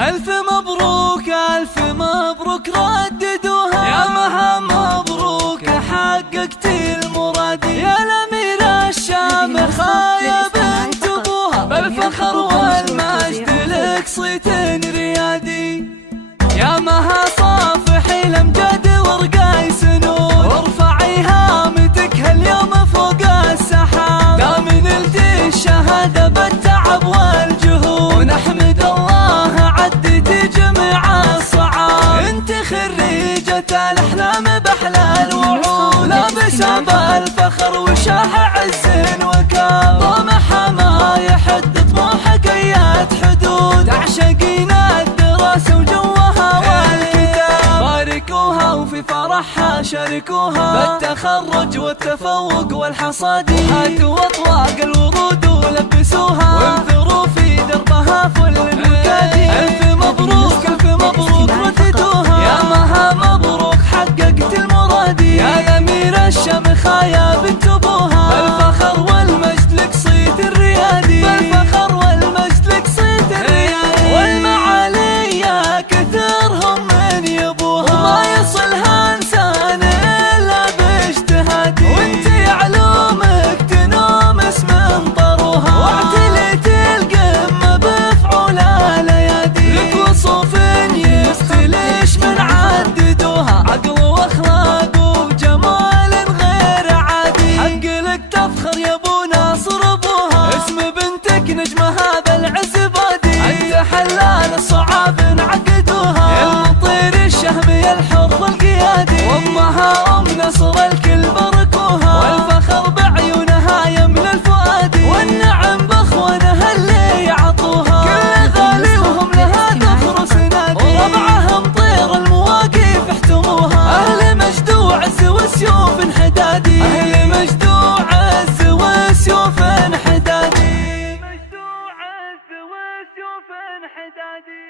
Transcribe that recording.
ألف مبروك ألف مبروك رددوها، يا مها مبروك حققت المراد، يا الأميرة الشامخة يا بنت أبوها، بالفخر والمجد لك صيت ريادي، يا مها صافحي الأمجاد ورقاي سنون، وارفعي هامتك هاليوم فوق السحاب، دام نلتي الشهادة بالتعب والجهود، ونحمد الله عدتي جميع الصعاب، انت خريجة الأحلام بأحلى الوعود، لابسة بالفخر وشاح عز وكاب، طموحها ما يحد طموحك أيات حدود، تعشقين الدراسة وجوها والكتاب، باركوها وفي فرحها شاركوها، بالتخرج والتفوق والحصاد، هاتوا أطواق الورود ولبسوها، وانثروا في دربها فل المكادي، ألف مبروك ألف مبروك رددوها، يا مها مبروك حققت المراد، يا الأميرة الشامخة يا بنت أبوها، بالفخر والمجد لك صيت الريادي، بالفخر والمجد لك صيت الريادي، والمعالي يا كثرهم من يبوها، وما يصلها إنسان إلا باجتهادي، وانت علومك تنوم اسم طروها، واعتليت القمة بفعول الأيادي، لك وصوف يستلش من عددوها، عقل واخلاق وجمال غير عادي، حق لك تفخر يا ابو ناصر ابوها، اسم بنتك نجمة هذا العز بادي، انت حلال الصعاب انعقدوها، يا المطير الشهم يا الحر القيادي، وامها ام نصر الكل باركوها، والفخر بعيونها يملى الفؤاد، والنعم باخوانها اللي يعطوها، كل غالي وهم لها تفرس نادي، وربعهم طير المواقف احتموها، اهل مجد وعز وسيوف انحدادي، اهل مجد وعز وسيوف انحدادي، مجد وعز وسيوف انحدادي.